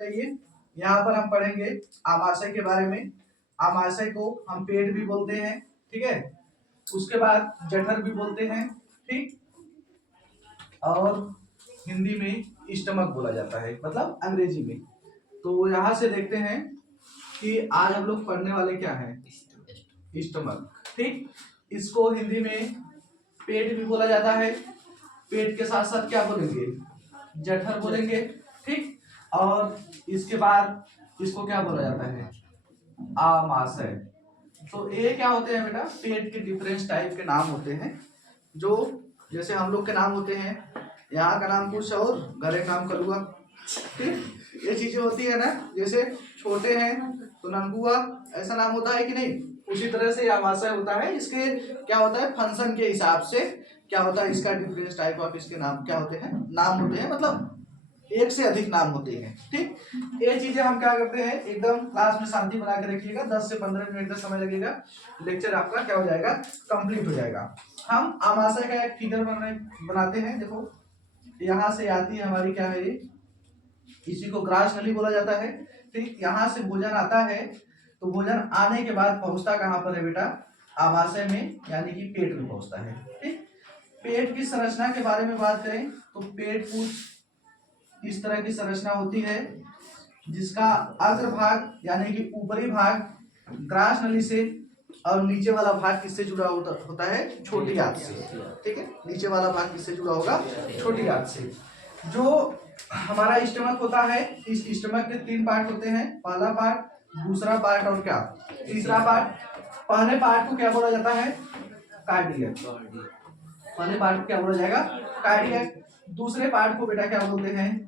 चाहिए। यहाँ पर हम पढ़ेंगे आमाशय के बारे में। आमाशय को हम पेट भी बोलते हैं, ठीक है। उसके बाद जठर भी बोलते हैं, ठीक। और हिंदी में स्टमक बोला जाता है, मतलब अंग्रेजी में। तो यहाँ से देखते हैं कि आज हम लोग पढ़ने वाले क्या है, स्टमक, ठीक। इसको हिंदी में पेट भी बोला जाता है। पेट के साथ साथ क्या बोलेंगे, जठर बोलेंगे, ठीक। और इसके बाद इसको क्या बोला जाता है, आमाशय। तो ये क्या होते हैं बेटा, पेट के डिफरेंट टाइप के नाम होते हैं। जो जैसे हम लोग के नाम होते हैं, यहाँ का नाम कुछ और, गले का नाम कलुआ, ठीक। ये चीजें होती है ना, जैसे छोटे हैं तो नंगुआ, ऐसा नाम होता है कि नहीं। उसी तरह से आमाशय होता है। इसके क्या होता है, फंक्शन के हिसाब से क्या होता है, इसका डिफरेंट टाइप ऑफ इसके नाम क्या होते हैं, नाम होते हैं, मतलब एक से अधिक नाम होते हैं, ठीक। ये चीजें हम क्या करते हैं, एकदम क्लास में शांति बना के रखिएगा। 10 से 15 मिनट का समय लगेगा, लेक्चर आपका क्या हो जाएगा, कंप्लीट हो जाएगा। हम आमाशय का एक फिगर बनाते हैं। देखो यहाँ से आती है हमारी क्या है ये, इसी को ग्रास नली बोला जाता है, ठीक। यहाँ से भोजन आता है, तो भोजन आने के बाद पहुंचता कहाँ पर है बेटा, आमाशय में, यानी कि पेट में पहुंचता है, ठीक। पेट की संरचना के बारे में बात करें तो पेट कुछ इस तरह की संरचना होती है, जिसका अग्रभाग यानी कि ऊपरी भाग ग्रास नली से, और नीचे वाला भाग किससे जुड़ा होता है, छोटी आंत से, ठीक है। नीचे वाला भाग किससे जुड़ा होगा, छोटी आंत से। जो हमारा स्टमक होता है, इस स्टमक के 3 पार्ट होते हैं, पहला पार्ट, दूसरा पार्ट और क्या, तीसरा पार्ट। पहले पार्ट को क्या बोला जाता है, कार्डियक। पहले पार्ट को क्या बोला जाएगा, कार्डियक। दूसरे पार्ट को बेटा क्या बोलते हैं,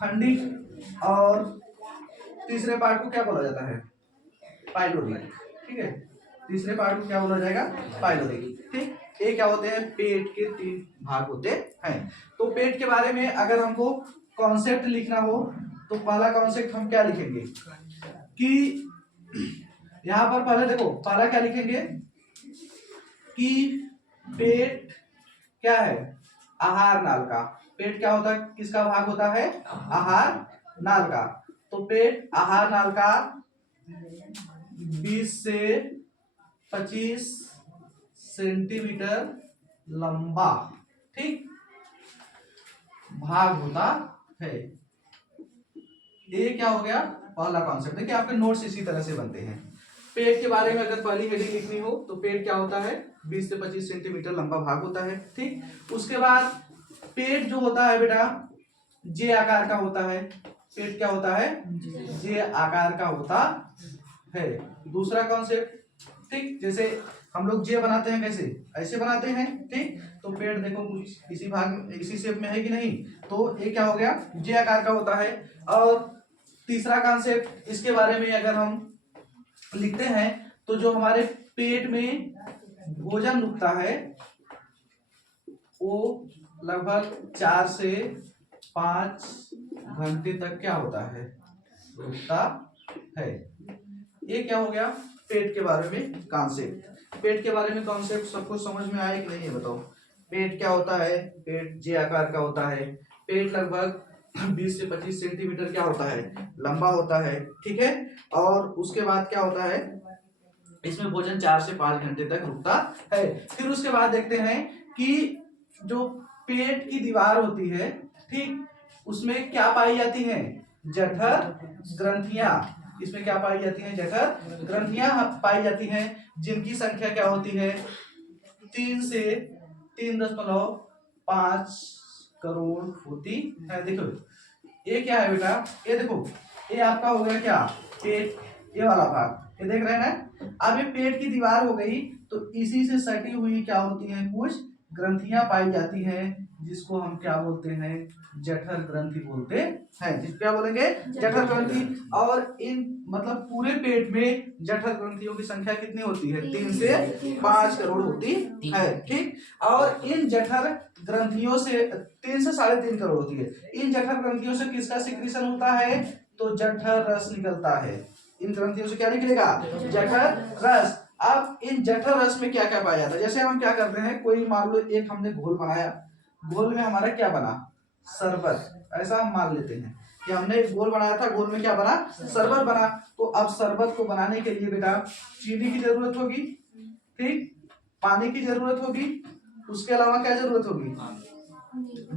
फंडिक। और तीसरे पार्ट को क्या बोला जाता है, पाइलोरिक, ठीक है। तीसरे पार्ट को क्या बोला जाएगा, पाइलोरिक, ठीक। ये क्या होते हैं, पेट के 3 भाग होते हैं। तो पेट के बारे में अगर हमको कॉन्सेप्ट लिखना हो तो पहला कॉन्सेप्ट हम क्या लिखेंगे कि यहाँ पर पहले देखो, पहला क्या लिखेंगे कि पेट क्या है, आहार नाल का। पेट क्या होता है, किसका भाग होता है, आहार नाल का। तो पेट आहार नाल का 20 से 25 सेंटीमीटर लंबा, ठीक, भाग होता है। ये क्या हो गया, पहला कॉन्सेप्ट। देखिए आपके नोट्स इसी तरह से बनते हैं। पेट के बारे में अगर पहली हेडिंग लिखनी हो तो पेट क्या होता है, 20 से 25 सेंटीमीटर लंबा भाग होता है, ठीक। उसके बाद पेट जो होता है बेटा, जे आकार का होता है। पेट क्या होता है, जे आकार का होता है। दूसरा कॉन्सेप्ट, ठीक, जैसे हम लोग जे बनाते हैं, कैसे, ऐसे बनाते हैं, ठीक। तो पेट देखो कुछ इसी भाग इसी शेप में है कि नहीं, तो ये क्या हो गया, जे आकार का होता है। और तीसरा कॉन्सेप्ट, इसके बारे में अगर हम लिखते हैं तो जो हमारे पेट में भोजन रुकता है वो लगभग 4 से 5 घंटे तक क्या होता है, रुकता है। ये क्या हो गया, पेट के बारे में कॉन्सेप्ट। पेट के बारे में कॉन्सेप्ट सबको समझ में आया कि नहीं है, बताओ। पेट क्या होता है, पेट जे आकार का होता है। पेट लगभग 20 से 25 सेंटीमीटर क्या होता है, लंबा होता है, ठीक है। और उसके बाद क्या होता है, इसमें भोजन 4 से 5 घंटे तक रुकता है। फिर उसके बाद देखते हैं कि जो पेट की दीवार होती है, ठीक, उसमें क्या पाई जाती है, जठर ग्रंथियां। इसमें क्या पाई जाती है, जठर ग्रंथियां पाई जाती हैं, जिनकी संख्या क्या होती है, 3 से 3.5 करोड़ होती है। देखो ये क्या है बेटा, ये देखो, ये आपका हो गया क्या, पेट, ये वाला भाग, ये देख रहे हैं ना। अब ये पेट की दीवार हो गई, तो इसी से सटी हुई क्या होती है, कुछ ग्रंथियां पाई जाती हैं, जिसको हम क्या बोलते हैं, जठर ग्रंथि बोलते हैं। जिस क्या बोलेंगे, जठर ग्रंथि। और इन मतलब पूरे पेट में जठर ग्रंथियों की संख्या कितनी होती है, 3 से 5 करोड़ होती है, ठीक। और इन जठर ग्रंथियों से 3 से 3.5 करोड़ होती है। इन जठर ग्रंथियों से किसका सिक्रीशन होता है, तो जठर रस निकलता है। इन ग्रंथियों से क्या निकलेगा, जठर रस। अब इन जठर रस में क्या क्या पाया जाता है, जैसे हम क्या करते हैं, कोई मान लो एक हमने घोल बनाया, घोल में हमारा क्या बना, शरबत, ऐसा हम मान लेते हैं। कि हमने एक घोल बनाया था, घोल में क्या बना, शरबत बना। तो अब शरबत को बनाने के लिए बेटा चीनी की जरूरत होगी, ठीक, पानी की जरूरत होगी, उसके अलावा क्या जरूरत होगी,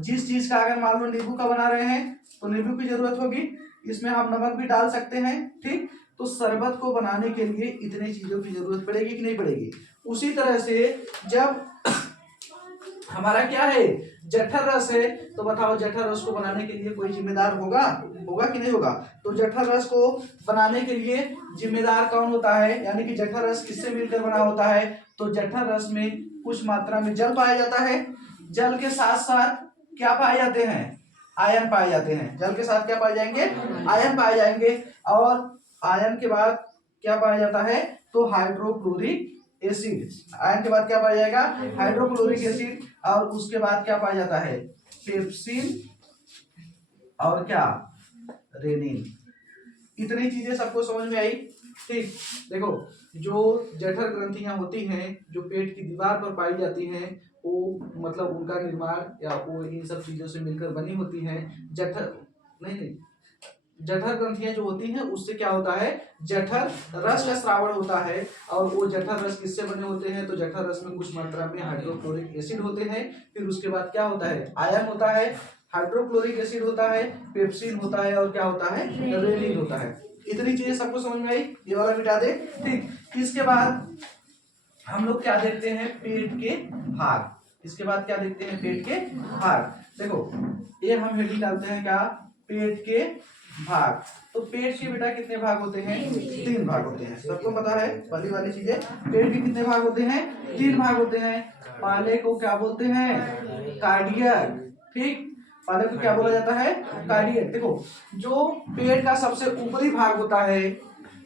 जिस चीज का अगर मान लो नींबू का बना रहे हैं तो नींबू की जरूरत होगी, इसमें हम नमक भी डाल सकते हैं, ठीक। तो शरबत को बनाने के लिए इतनी चीजों की जरूरत पड़ेगी कि नहीं पड़ेगी। उसी तरह से जब हमारा क्या है, जठर रस है, तो बताओ जठर रस को बनाने के लिए कोई जिम्मेदार होगा, होगा कि नहीं होगा। तो जठर रस को बनाने के लिए जिम्मेदार कौन होता है, यानी कि जठर रस किससे मिलकर बना होता है, तो जठर रस में कुछ मात्रा में जल पाया जाता है, जल के साथ साथ क्या पाए जाते हैं, आयन पाए जाते हैं, जल के साथ क्या पाए जाएंगे, आयन पाए जाएंगे। और आयन के बाद क्या पाया जाता है, तो हाइड्रोक्लोरिक एसिड, आयन के बाद क्या पाया जाएगा, हाइड्रोक्लोरिक एसिड। और उसके बाद क्या पाया जाता है, पेप्सिन और क्या, रेनिन। इतनी चीजें सबको समझ में आई, ठीक। देखो जो जठर ग्रंथियां होती हैं जो पेट की दीवार पर पाई जाती हैं, वो मतलब उनका निर्माण या वो इन सब चीजों से मिलकर बनी होती हैं। जठर नहीं, जठर ग्रंथियां जो होती हैं उससे क्या होता है, जठर रस का श्रावण होता है। और वो जठर रस किससे बने होते हैं, तो जठर रस में कुछ मात्रा में हाइड्रोक्लोरिक एसिड होते हैं। फिर उसके बाद क्या होता है, आयन होता है, हाइड्रोक्लोरिक एसिड होता है, पेप्सिन होता है और क्या होता है, रेनिन होता है। इतनी चीजें सबको समझ में आई, ये वाला मिटा दे, ठीक। इसके बाद हम लोग क्या देखते हैं, पेट के भाग। इसके बाद क्या देखते हैं, पेट के भाग। देखो ये हम हेडिंग डालते हैं क्या, पेट के भाग। तो पेट के बेटा कितने भाग होते हैं, 3 भाग होते हैं, सबको पता है पहली वाली चीजें। पेट के कितने भाग होते हैं, 3 भाग होते हैं। पहले को क्या बोलते हैं, कार्डियक, ठीक। पहले को क्या बोला जाता है, कार्डियक। देखो जो पेट का सबसे ऊपरी भाग होता है,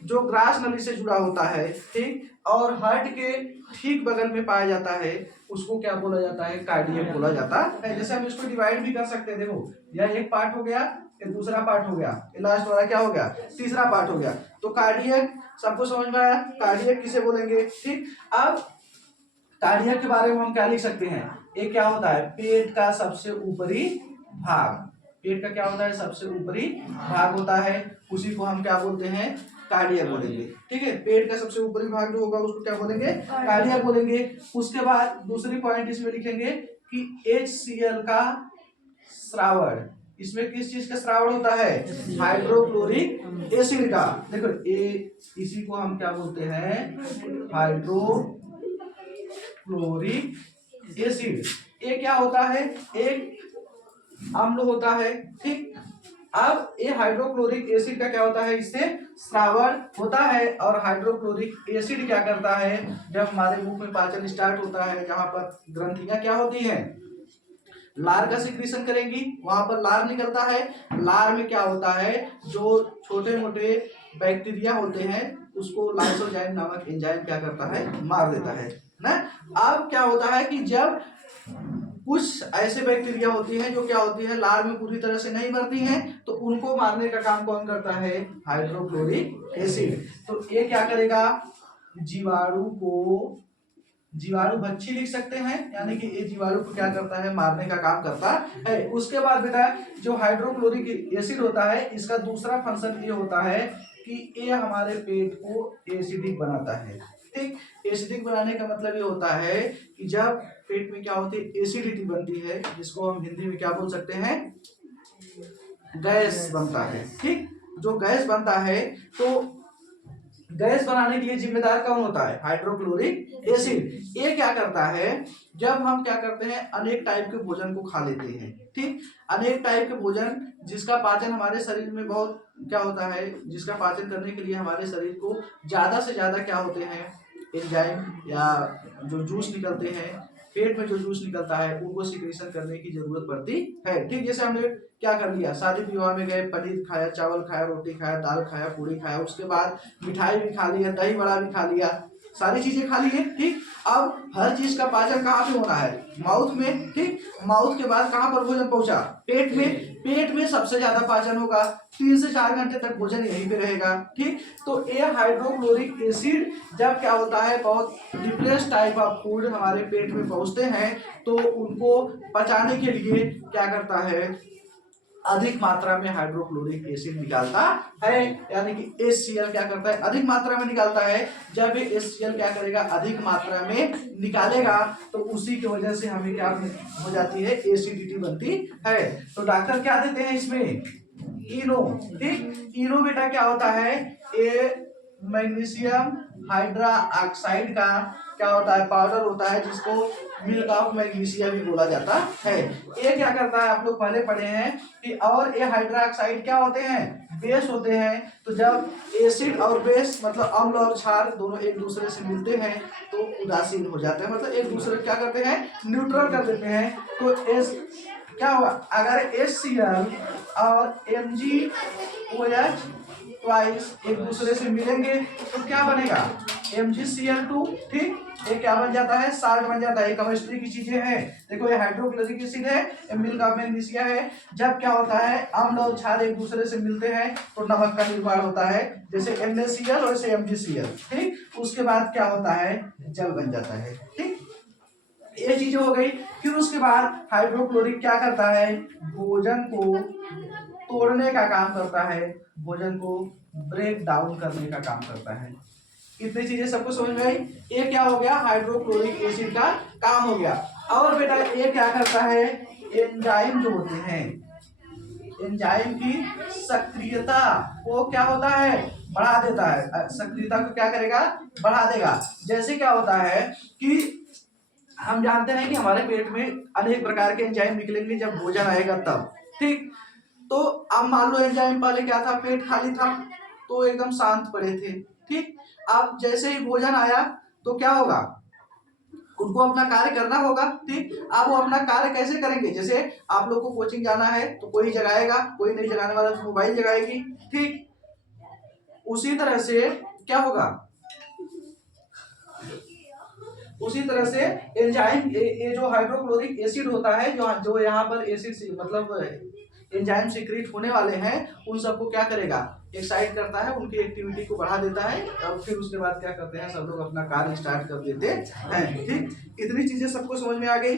जो ग्रास नली से जुड़ा होता है, ठीक, और हार्ट के ठीक बगल में पाया जाता है, उसको क्या बोला जाता है, कार्डियक बोला जाता है। जैसे हम इसको डिवाइड भी कर सकते हैं, देखो यह एक पार्ट हो गया, ये दूसरा पार्ट हो गया, ये लास्ट वाला क्या हो गया, तीसरा पार्ट हो गया। तो कार्डियक सबको समझ में आया, कार्डियक किसे बोलेंगे, ठीक। अब कार्डियक के बारे में हम क्या लिख सकते हैं, ये क्या होता है, पेट का सबसे ऊपरी भाग। पेट का क्या होता है, सबसे ऊपरी भाग होता है, उसी को हम क्या बोलते हैं, कार्डियक बोलेंगे, ठीक है। पेट का सबसे ऊपरी भाग जो होगा उसको क्या बोलेंगे, कार्डियक बोलेंगे। उसके बाद दूसरी पॉइंट इसमें लिखेंगे कि HCl का श्रावण, इसमें किस चीज का श्रावण होता है, हाइड्रोक्लोरिक एसिड का। देखो इसी को हम क्या बोलते हैं, हाइड्रोक्लोरिक एसिड। ये क्या होता है, एक अम्ल होता है, ठीक। अब ये हाइड्रोक्लोरिक एसिड का क्या होता है, इससे श्रावण होता है। और हाइड्रोक्लोरिक एसिड क्या करता है, जब हमारे मुंह में पाचन स्टार्ट होता है, जहां पर ग्रंथियां क्या होती हैं, लार का सिक्रीशन करेंगी, वहां पर लार निकलता है। लार में क्या होता है, जो छोटे मोटे बैक्टीरिया होते हैं उसको लाइसोजाइम नामक एंजाइम क्या करता है, मार देता है ना। अब क्या होता है कि जब कुछ ऐसे बैक्टीरिया होती हैं जो क्या होती है, लार में पूरी तरह से नहीं मरती हैं, तो उनको मारने का काम कौन करता है, हाइड्रोक्लोरिक एसिड। तो ये क्या करेगा, जीवाणु को, जीवाणु भक्षी लिख सकते हैं, यानी कि ये जीवाणु को क्या करता है, मारने का काम करता है। उसके बाद बेटा जो हाइड्रोक्लोरिक एसिड होता है, इसका दूसरा फंक्शन ये होता है कि ये हमारे पेट को एसिडिक बनाता है, ठीक। एसिडिक बनाने का मतलब ये होता है कि जब पेट में क्या होती है, एसिडिटी बनती है, जिसको हम हिंदी में क्या बोल सकते हैं, गैस बनता है, ठीक। जो गैस बनता है, तो गैस बनाने के लिए जिम्मेदार कौन होता है, हाइड्रोक्लोरिक एसिड। ये क्या करता है, जब हम क्या करते हैं, अनेक टाइप के भोजन को खा लेते हैं, ठीक। अनेक टाइप के भोजन जिसका पाचन हमारे शरीर में बहुत क्या होता है, जिसका पाचन करने के लिए हमारे शरीर को ज्यादा से ज्यादा क्या होते हैं, एंजाइम या जो जूस निकलते हैं, पेट में जो जूस निकलता है उनको सिक्रीशन करने की जरूरत पड़ती है, ठीक। जैसे हमने क्या कर लिया, शादी विवाह में गए, पनीर खाया, चावल खाया, रोटी खाया, दाल खाया, पूरी खाया, उसके बाद मिठाई भी खा लिया, दही बड़ा भी खा लिया, सारी चीजें खा ली है, ठीक। अब हर चीज का पाचन कहाँ पे होना है, माउथ में, ठीक। माउथ के बाद कहाँ पर भोजन पहुंचा, पेट में। पेट में सबसे ज्यादा पाचन होगा, 3 से 4 घंटे तक भोजन यहीं पे रहेगा, ठीक। तो ये हाइड्रोक्लोरिक एसिड जब क्या होता है, बहुत डिप्रेस टाइप ऑफ फूड हमारे पेट में पहुंचते हैं, तो उनको पचाने के लिए क्या करता है, अधिक मात्रा में हाइड्रोक्लोरिक एसिड निकालता है। यानी कि HCl क्या करता है, अधिक मात्रा में निकालता है। जब ये HCl क्या करेगा, अधिक मात्रा में निकालेगा, तो उसी की वजह से हमें क्या हो जाती है, एसिडिटी बनती है। तो डॉक्टर क्या देते हैं इसमें, इनो। ठीक, इनो बेटा क्या होता है, ये मैग्नीशियम हाइड्रा ऑक्साइड का क्या होता है, पाउडर होता है, जिसको मिल्क ऑफ मैग्नीशिया भी बोला जाता है। ये क्या करता है, आप लोग पहले पढ़े हैं कि, और ये हाइड्रा ऑक्साइड क्या होते हैं, बेस होते हैं। तो जब एसिड और बेस मतलब अम्ल और क्षार दोनों एक दूसरे से मिलते हैं तो उदासीन हो जाते हैं, मतलब एक दूसरे क्या करते हैं, न्यूट्रल कर देते हैं। तो एस क्या होगा, अगर HCl और MgOH ट्वाइस एक दूसरे से मिलेंगे तो क्या बनेगा, MgCl2। ठीक, ये क्या बन जाता है, साल्ट बन जाता है। ये केमिस्ट्री की चीजें हैं। देखो ये हाइड्रोक्लोरिक एसिड है, ये मिल्क ऑफ मैग्नीशिया है। जब क्या होता है, अम्ल और क्षार एक दूसरे से मिलते हैं तो नमक का निर्माण होता है, जैसे NaCl और जैसे MgCl। ठीक, उसके बाद क्या होता है, जल बन जाता है। ठीक, ये चीजें हो गई। फिर उसके बाद हाइड्रोक्लोरिक क्या करता है, भोजन को तोड़ने का काम करता है, भोजन को ब्रेक डाउन करने का काम करता है। इतनी चीजें सबको समझ में आई। ये क्या हो गया, हाइड्रोक्लोरिक एसिड का काम हो गया। और बेटा ये क्या करता है, एंजाइम जो होते हैं, एंजाइम की सक्रियता को क्या होता है, बढ़ा देता है। सक्रियता को क्या करेगा, बढ़ा देगा। जैसे क्या होता है कि हम जानते हैं कि हमारे पेट में अनेक प्रकार के एंजाइम निकलेंगे जब भोजन आएगा तब। ठीक, तो अब मान लो एंजाइम पहले क्या था, पेट खाली था तो एकदम शांत पड़े थे। ठीक, अब जैसे ही भोजन आया तो क्या होगा, उनको अपना कार्य करना होगा। ठीक, अब वो अपना कार्य कैसे करेंगे, जैसे आप लोग को कोचिंग जाना है तो कोई जगाएगा, कोई नहीं जगाने वाला तो मोबाइल जगाएगी। ठीक, उसी तरह से क्या होगा, उसी तरह से एंजाइम, ये जो हाइड्रोक्लोरिक एसिड होता है, जो यहाँ पर एसिड मतलब एंजाइम सीक्रेट होने वाले हैं, उन सबको क्या करेगा, एक्साइट करता है, उनकी एक्टिविटी को बढ़ा देता है। और फिर उसके बाद क्या करते हैं, सब लोग अपना कार्य स्टार्ट कर देते हैं। ठीक, इतनी चीजें सबको समझ में आ गई।